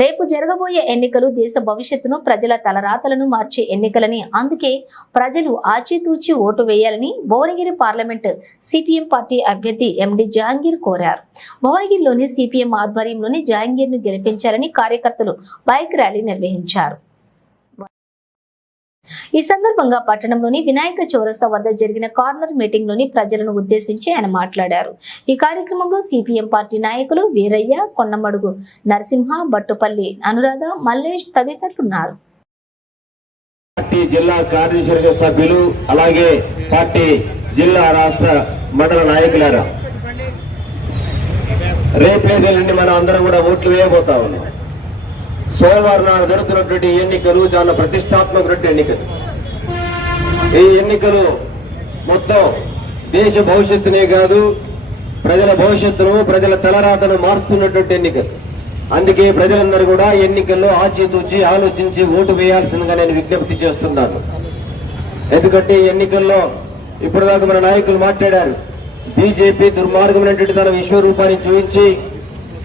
రేపు జరగబోయే ఎన్నికలు దేశ భవిష్యత్తును ప్రజల తలరాతలను మార్చే ఎన్నికలని, అందుకే ప్రజలు ఆచితూచి ఓటు వేయాలని భువనగిరి పార్లమెంట్ సిపిఎం పార్టీ అభ్యర్థి ఎండి జహంగీర్ కోరారు. భువనగిరిలోని సిపిఎం ఆధ్వర్యంలోని జహంగీర్ ను గెలిపించాలని కార్యకర్తలు బైక్ ర్యాలీ నిర్వహించారు. ఈ సందర్భంగా పట్టణంలోని వినాయక చౌరస్తా వద్ద జరిగిన కార్నర్ మీటింగ్ లోని ప్రజలను ఉద్దేశించి ఆయన మాట్లాడారు. ఈ కార్యక్రమంలో సిపిఎం పార్టీ నాయకులు వీరయ్య, కొండమడుగు నరసింహ, బట్టుపల్లి అనురాధ, మల్లేష్ తదితరులున్నారు. పార్టీ జిల్లా కార్యవర్గ సభ్యులు, అలాగే పార్టీ జిల్లా రాష్ట్ర మండల నాయకులారా, రేపేదెల్లుండి మనం అందరం కూడా ఓట్లు వేయబోతా ఉన్నాం. సోమవారం నాడు జరుగుతున్నటువంటి ఎన్నికలు చాలా ప్రతిష్టాత్మకమైన ఎన్నికలు. ఈ ఎన్నికలు మొత్తం దేశ భవిష్యత్తునే కాదు, ప్రజల భవిష్యత్తును, ప్రజల తలరాతను మారుస్తున్నటువంటి ఎన్నికలు. అందుకే ప్రజలందరూ కూడా ఎన్నికల్లో ఆచితూచి ఆలోచించి ఓటు వేయాల్సిందిగా నేను విజ్ఞప్తి చేస్తున్నాను. ఎందుకంటే ఎన్నికల్లో ఇప్పటిదాకా మన నాయకులు మాట్లాడారు. బీజేపీ దుర్మార్గమైనటువంటి తన విశ్వరూపాన్ని చూపించి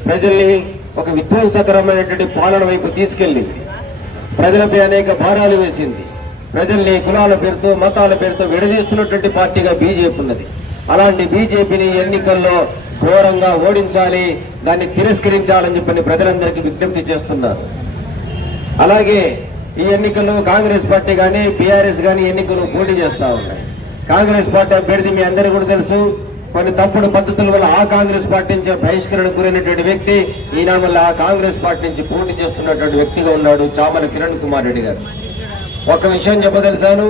ప్రజల్ని ఒక విధ్వంసకరమైనటువంటి పాలన వైపు తీసుకెళ్లింది. ప్రజలపై అనేక భారాలు వేసింది. ప్రజల్ని కులాల పేరుతో, మతాల పేరుతో విడదీస్తున్నటువంటి పార్టీగా బీజేపీ ఉన్నది. అలాంటి బీజేపీని ఎన్నికల్లో ఘోరంగా ఓడించాలి, దాన్ని తిరస్కరించాలని చెప్పని ప్రజలందరికీ విజ్ఞప్తి చేస్తున్నారు. అలాగే ఈ ఎన్నికల్లో కాంగ్రెస్ పార్టీ కానీ బీఆర్ఎస్ కానీ ఎన్నికల్లో పోటీ చేస్తా ఉన్నాయి. కాంగ్రెస్ పార్టీ అభ్యర్థి మీ అందరికీ కూడా తెలుసు, కొన్ని తప్పుడు పద్ధతుల వల్ల ఆ కాంగ్రెస్ పార్టీ నుంచి బహిష్కరణకు గురైనటువంటి వ్యక్తి, ఈయన వల్ల ఆ కాంగ్రెస్ పార్టీ నుంచి పోటీ చేస్తున్నటువంటి వ్యక్తిగా ఉన్నాడు చామల కిరణ్ కుమార్ రెడ్డి గారు. ఒక విషయం చెప్పదలిసాను,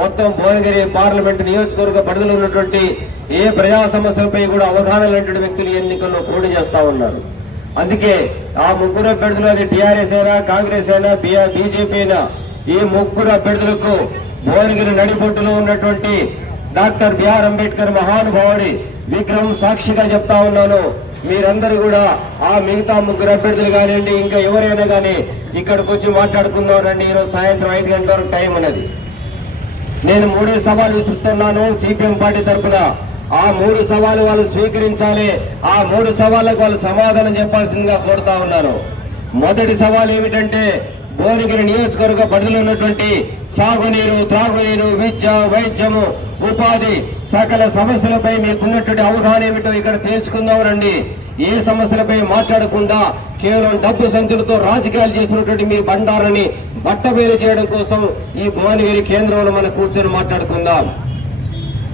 మొత్తం భువనగిరి పార్లమెంట్ నియోజకవర్గ పరిధిలో ఉన్నటువంటి ఏ ప్రజా సమస్యలపై కూడా అవగాహన లేనటువంటి వ్యక్తులు ఎన్నికల్లో పోటీ చేస్తా ఉన్నారు. అందుకే ఆ ముగ్గురు అభ్యర్థులు, అది టీఆర్ఎస్ అయినా, కాంగ్రెస్ అయినా, బీజేపీ అయినా, ఈ ముగ్గురు అభ్యర్థులకు భువనగిరి నడిబొట్టులో ఉన్నటువంటి డాక్టర్ బిఆర్ అంబేద్కర్ మహానుభావుడి విగ్రహం సాక్షిగా చెప్తా ఉన్నాను, మీరందరూ కూడా ఆ మిగతా ముగ్గురు అభ్యర్థులు కానివ్వండి, ఇంకా ఎవరైనా కానీ ఇక్కడికి వచ్చి మాట్లాడుకుందామండి. ఈరోజు సాయంత్రం 5 గంటల వరకు టైం ఉన్నది. నేను 3 సవాలు విసురుతున్నాను సిపిఎం పార్టీ తరఫున. ఆ 3 సవాలు వాళ్ళు స్వీకరించాలి. ఆ 3 సవాళ్లకు వాళ్ళు సమాధానం చెప్పాల్సిందిగా కోరుతా ఉన్నాను. మొదటి సవాల్ ఏమిటంటే, భువనగిరి నియోజకవర్గ పరిధిలో ఉన్నటువంటి సాగునీరు, త్రాగునీరు, విద్య, వైద్యము, ఉపాధి సకల సమస్యలపై మీకున్నటువంటి అవగాహన ఏమిటో ఇక్కడ తెలుసుకుందాం రండి. ఏ సమస్యలపై మాట్లాడకుండా కేవలం డబ్బు సంచులతో రాజకీయాలు చేసినటువంటి మీ బండారాన్ని బట్టబేలు చేయడం కోసం ఈ భువనగిరి కేంద్రంలో మనం కూర్చొని మాట్లాడుకుందాం.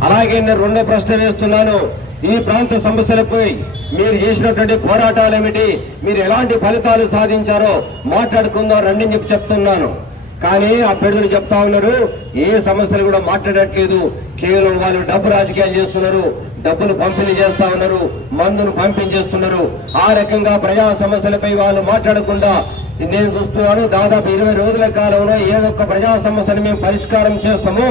అలాగే నేను రెండో ప్రశ్న వేస్తున్నాను, ఈ ప్రాంత సమస్యలపై మీరు చేసినటువంటి పోరాటాలు ఏమిటి, మీరు ఎలాంటి ఫలితాలు సాధించారో మాట్లాడుకుందాం రండి అని చెప్తున్నాను. కానీ అభ్యర్థులు చెప్తా ఉన్నారు, ఏ సమస్యలు కూడా మాట్లాడట్లేదు, కేవలం వాళ్ళు డబ్బు రాజకీయాలు చేస్తున్నారు, డబ్బులు పంపిణీ చేస్తా ఉన్నారు, మందును పంపించేస్తున్నారు. ఆ రకంగా ప్రజా సమస్యలపై వాళ్ళు మాట్లాడకుండా నేను చూస్తున్నాను, దాదాపు 20 రోజుల కాలంలో ఏ ఒక్క ప్రజా సమస్యను మేము పరిష్కారం చేస్తాము,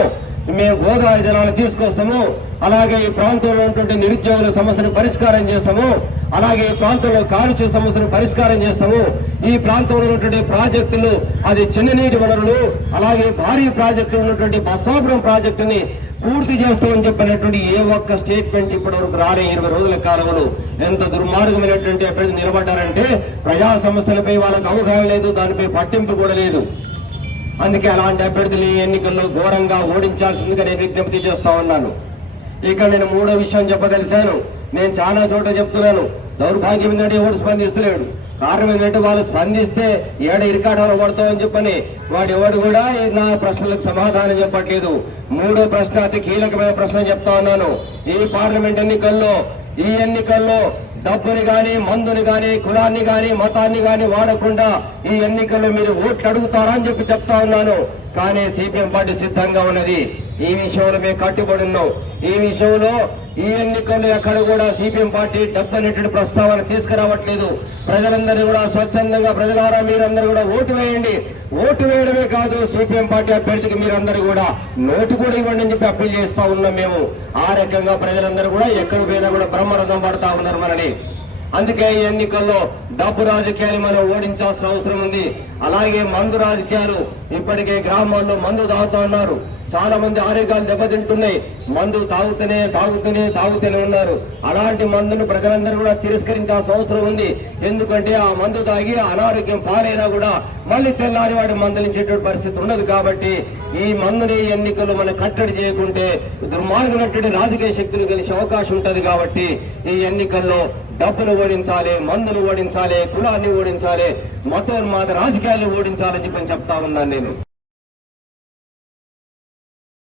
మేము గోదావరి జలాలు తీసుకొస్తాము, అలాగే ఈ ప్రాంతంలో ఉన్నటువంటి నిరుద్యోగుల సమస్యను పరిష్కారం చేస్తాము, అలాగే ఈ ప్రాంతంలో కాలుష్య సమస్యను పరిష్కారం చేస్తాము, ఈ ప్రాంతంలో ఉన్నటువంటి ప్రాజెక్టులు, అది చిన్న నీటి వనరులు, అలాగే భారీ ప్రాజెక్టులు ఉన్నటువంటి బసాపురం ప్రాజెక్టుని పూర్తి చేస్తామని చెప్పినటువంటి ఏ ఒక్క స్టేట్మెంట్ ఇప్పటి వరకు రాలే. 20 రోజుల కాలంలో ఎంత దుర్మార్గమైనటువంటి అభ్యర్థి నిలబడ్డారంటే, ప్రజా సమస్యలపై వాళ్ళకు అవగాహన లేదు, దానిపై పట్టింపు కూడా లేదు. అందుకే అలాంటి అభ్యర్థులు ఈ ఎన్నికల్లో ఘోరంగా ఓడించాల్సిందిగా నేను విజ్ఞప్తి చేస్తా ఉన్నాను. ఇక నేను 3వ విషయం చెప్పదలిశాను. నేను చాలా చోట చెప్తున్నాను, దౌర్భాగ్యం ఏంటంటే ఎవరు స్పందిస్తలేడు. కారణం ఏంటంటే వాళ్ళు స్పందిస్తే ఏడ ఇరికాటంలో పడతామని చెప్పని వాడు ఎవడు కూడా నా ప్రశ్నలకు సమాధానం చెప్పట్లేదు. 3వ ప్రశ్న అతి కీలకమైన ప్రశ్న చెప్తా ఉన్నాను. ఈ పార్లమెంట్ ఎన్నికల్లో డబ్బుని గాని, మందుని గాని, కులాన్ని గాని, మతాన్ని గాని వాడకుండా ఈ ఎన్నికల్లో మీరు ఓట్లు అడుగుతారా అని చెప్తా ఉన్నాను. కానీ సిపిఎం పార్టీ సిద్ధంగా ఉన్నది. ఈ విషయంలో మేము కట్టుబడి ఉన్నాం. ఈ విషయంలో ఈ ఎన్నికల్లో ఎక్కడ కూడా సిపిఎం పార్టీ డబ్బు అనేటువంటి ప్రస్తావన తీసుకురావట్లేదు. ప్రజలందరూ కూడా స్వచ్ఛందంగా, ప్రజలారా మీరందరూ కూడా ఓటు వేయండి. ఓటు వేయడమే కాదు, సిపిఎం పార్టీ అభ్యర్థికి మీరందరూ కూడా నోటు కూడా ఇవ్వండి అని చెప్పి అప్పీల్ చేస్తా ఉన్నాం మేము. ఆ రకంగా ప్రజలందరూ కూడా ఎక్కడ పోయినా కూడా బ్రహ్మరథం పడతా ఉన్నారు మనని. అందుకే ఈ ఎన్నికల్లో డబ్బు రాజకీయాలు మనం ఓడించాల్సిన అవసరం ఉంది. అలాగే మందు రాజకీయాలు ఇప్పటికే గ్రామాల్లో మందు తాగుతా ఉన్నారు. చాలా మంది ఆరోగ్యాలు దెబ్బతింటున్నాయి. మందు తాగుతూనే ఉన్నారు. అలాంటి మందును ప్రజలందరూ కూడా తిరస్కరించాల్సిన అవసరం ఉంది. ఎందుకంటే ఆ మందు తాగి అనారోగ్యం పాలైనా కూడా మళ్ళీ తెల్లారి వాడి మందలించేటువంటి పరిస్థితి ఉండదు. కాబట్టి ఈ మందుని ఎన్నికలు మనం కట్టడి చేయకుంటే దుర్మార్గమైనటువంటి రాజకీయ శక్తులు గెలిచే అవకాశం ఉంటది. కాబట్టి ఈ ఎన్నికల్లో డబ్బును ఓడించాలి, మందును ఓడించాలి, కులాన్ని ఓడించాలి, మతోన్మాద రాజకీయాలు ఓడించాలని చెప్పి చెప్తా ఉన్నాను నేను.